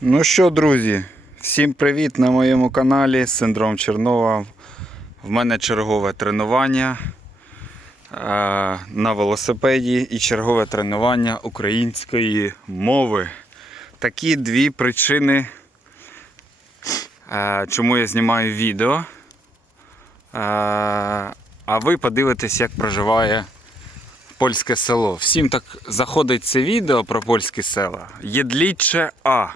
Ну що, друзі, всім привіт на моєму каналі Синдром Чернова. В мене чергове тренування е, на велосипеді і чергове тренування української мови. Такі дві причини, е, чому я знімаю відео. Е, а ви подивитесь, як проживає польське село. Всім так заходить це відео про польські села. Єдліче А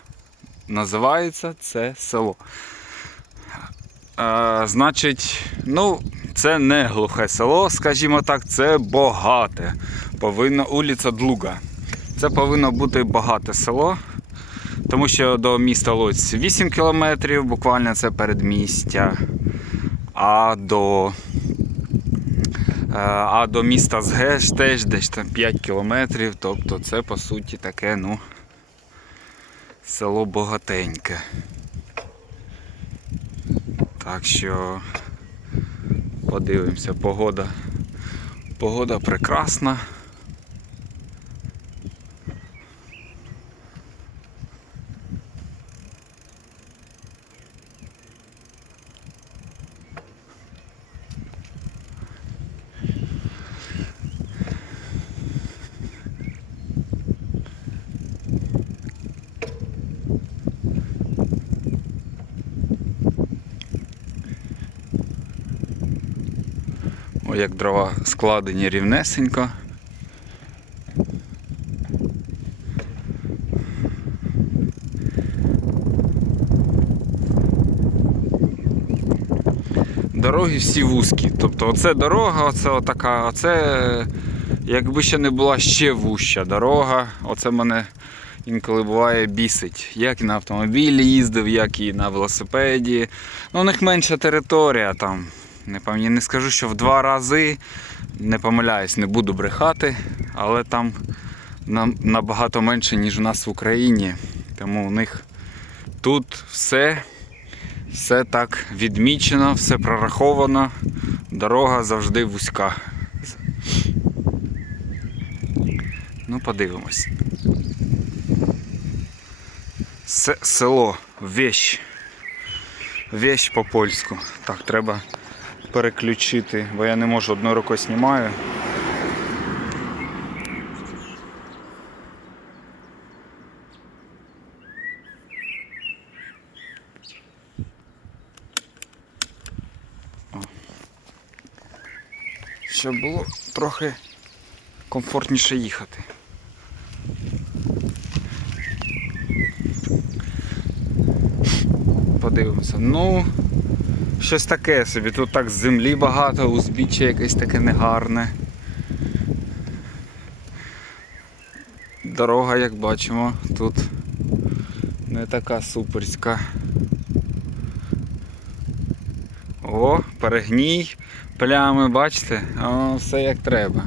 називається це село. Е, значить, ну, це не глухе село, скажімо так, це багате. Повинна вулиця Длуга. Це повинно бути багате село, тому що до міста Лоць 8 кілометрів, буквально це передмістя. А до, е, а до міста Згеш теж десь там 5 кілометрів. Тобто це по суті таке, ну село богатеньке. Так що подивимося, погода. Погода прекрасна. О, як дрова складені рівнесенько. Дороги всі вузькі. Тобто оце дорога, оце отака, оце якби ще не була ще вуща дорога, оце мене інколи буває бісить. Як і на автомобілі їздив, як і на велосипеді. Ну, у них менша територія там. Не пам'ятаю, не скажу, що в два рази не помиляюсь, не буду брехати, але там набагато менше, ніж у нас в Україні. Тому у них тут все, все так відмічено, все прораховано. Дорога завжди вузька. Ну, подивимось. С- село Вещ. Вещ по-польську. Так, треба переключити, бо я не можу одною рукою знімаю. Щоб було трохи комфортніше їхати. Подивимося. Ну, Щось таке собі. Тут так землі багато, узбіччя якесь таке негарне. Дорога, як бачимо, тут не така суперська. О, перегній, плями, бачите? О, все як треба.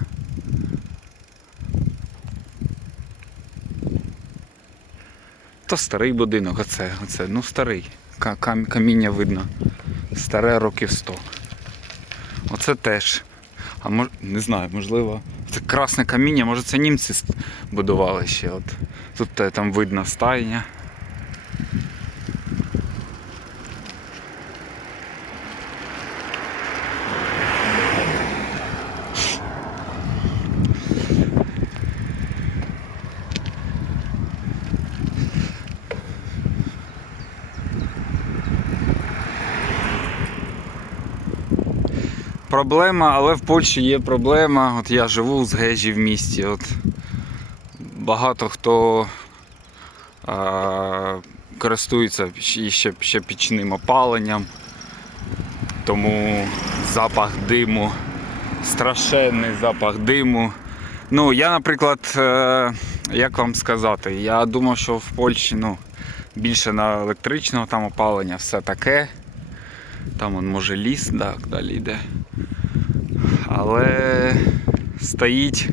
То старий будинок, оце, оце, ну старий. Ка- Каміння видно. Старе років 100. Оце теж. А мож... не знаю, можливо. Це красне каміння, може це німці будували ще. От. Тут там видно стайня. Проблема, але в Польщі є проблема. От я живу з Гежі в місті. От багато хто а, користується ще, ще, пічним опаленням, тому запах диму, страшенний запах диму. Ну, я, наприклад, е, як вам сказати, я думав, що в Польщі ну, більше на електричного там опалення, все таке. Там он може ліс, так, далі йде. Але стоїть.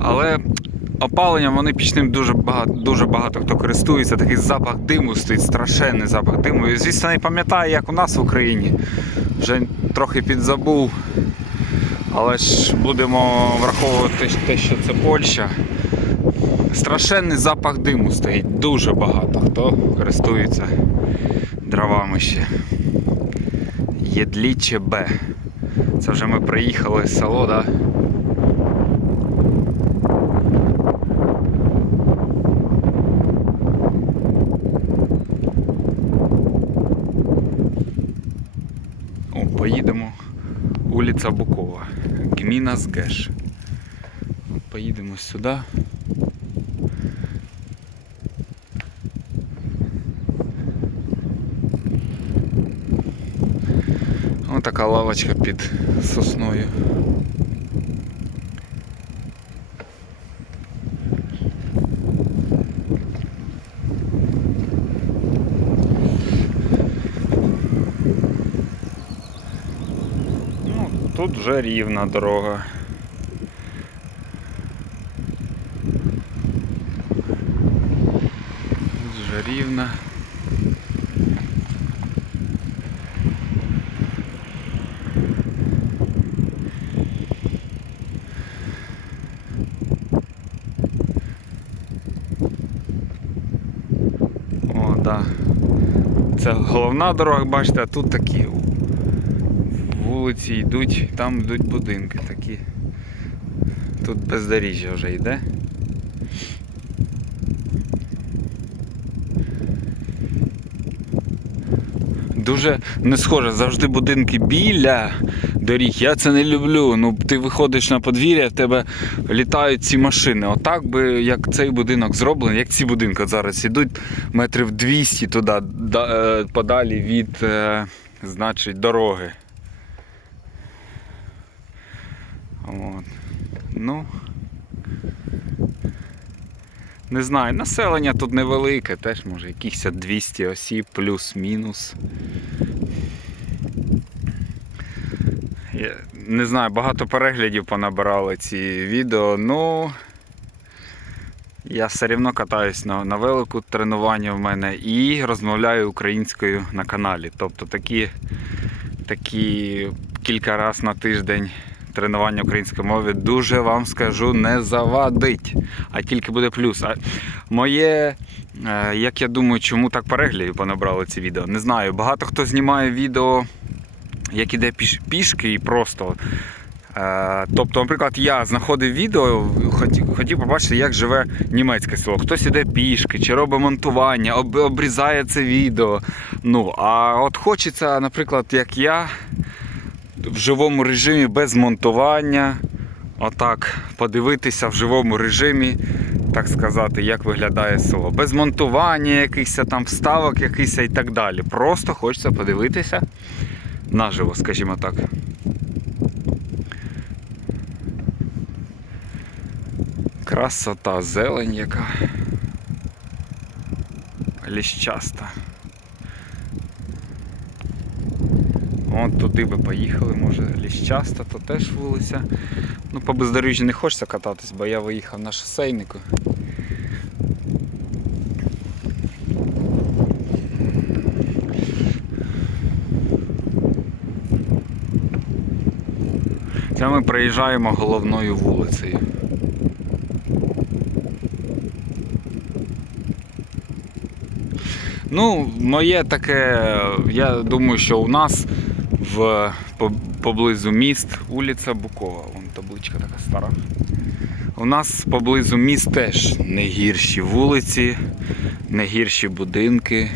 Але опаленням вони пічним дуже багато, дуже багато хто користується. Такий запах диму стоїть, страшенний запах диму. І звісно, не пам'ятаю, як у нас в Україні. Вже трохи підзабув. Але ж будемо враховувати те, що це Польща. Страшенний запах диму стоїть, дуже багато хто користується дровами ще. Єдліче Б. Це вже ми приїхали з село, да? О, поїдемо. Вулиця Букова. Гміна Згеш. Поїдемо сюди. Така лавочка під сосною. Ну, тут вже рівна дорога. Тут вже рівна. О, да. Це головна дорога, бачите, а тут такі вулиці йдуть, там йдуть будинки такі. Тут бездоріжжя вже йде. Дуже не схоже, завжди будинки біля доріг. Я це не люблю. Ну, ти виходиш на подвір'я, в тебе літають ці машини. Отак би, як цей будинок зроблений, як ці будинки зараз ідуть метрів 200 туди, е, подалі від е, значить, дороги. От. Ну. Не знаю, населення тут невелике, теж може якихось 200 осіб, плюс-мінус. Не знаю, багато переглядів понабирали ці відео, ну я все рівно катаюсь на, на велику тренування в мене і розмовляю українською на каналі. Тобто такі, такі кілька разів на тиждень тренування української мови дуже вам скажу не завадить, а тільки буде плюс. А моє, е, як я думаю, чому так переглядів понабрали ці відео, не знаю. Багато хто знімає відео, як іде піш, пішки і просто. Е, Тобто, наприклад, я знаходив відео, хотів, хотів побачити, як живе німецьке село. Хтось іде пішки, чи робить монтування, об, обрізає це відео. Ну, а от хочеться, наприклад, як я, в живому режимі без монтування. Отак подивитися в живому режимі, так сказати, як виглядає село. Без монтування, якихось там вставок, якихось і так далі. Просто хочеться подивитися наживо, скажімо так. Красота, зелень яка. Ліщаста. От туди би поїхали, може ліщаста, то теж вулиця. Ну, по бездоріжжю не хочеться кататись, бо я виїхав на шосейнику. Це ми проїжджаємо головною вулицею. Ну, моє таке, я думаю, що у нас в поблизу міст вулиця Букова. Вон табличка така стара. У нас поблизу міст теж не гірші вулиці, не гірші будинки.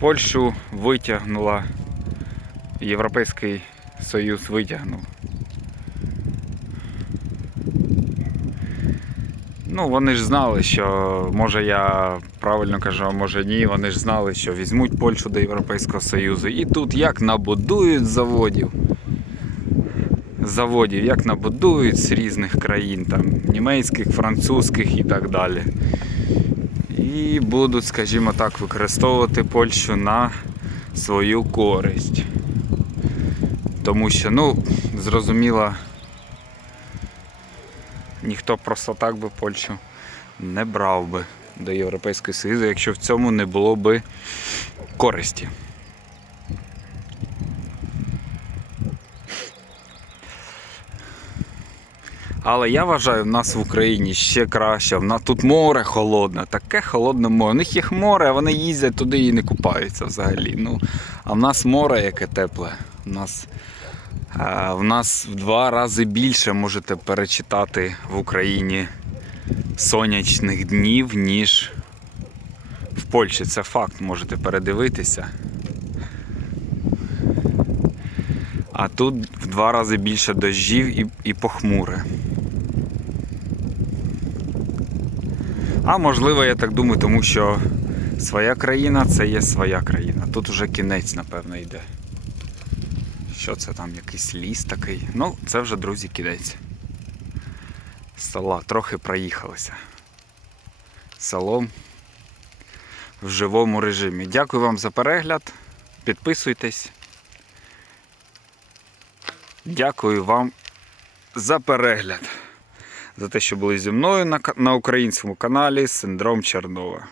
Польщу витягнула, Європейський Союз витягнув. Ну, вони ж знали, що може я правильно кажу, а може ні. Вони ж знали, що візьмуть Польщу до Європейського Союзу. І тут як набудують заводів. Заводів, як набудують з різних країн, там, німецьких, французьких і так далі. І будуть, скажімо так, використовувати Польщу на свою користь. Тому що, ну, зрозуміло, ніхто просто так би Польщу не брав би до Європейського Союзу, якщо в цьому не було би користі. Але я вважаю, в нас в Україні ще краще. В нас тут море холодне, таке холодне море. У них є море, а вони їздять туди і не купаються взагалі. Ну, а в нас море яке тепле. У нас, е, в нас в два рази більше можете перечитати в Україні сонячних днів, ніж в Польщі. Це факт, можете передивитися. А тут в два рази більше дощів і, і похмуре. А можливо, я так думаю, тому що своя країна це є своя країна. Тут уже кінець, напевно, йде. Що це там, якийсь ліс такий? Ну, це вже, друзі, кінець. Села трохи проїхалися. Селом в живому режимі. Дякую вам за перегляд. Підписуйтесь. Дякую вам за перегляд. За те, що були зі мною на, українському каналі Синдром Чернова.